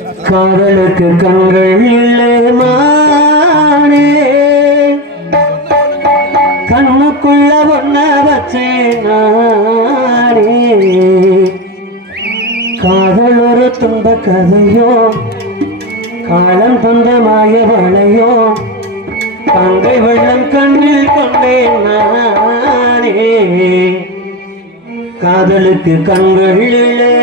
காதலுக்கு கண்கள் இல்லை மானே, கண்ணுக்குள்ள ஒன்ன வச்சேன் நானே. காதல் ஒரு துன்ப கதையோ, காலம் தந்த மாய வளையோ, தங்கை வெள்ளம் கண்ணில் கொண்டேன் நானே. காதலுக்கு கண்கள் இல்லை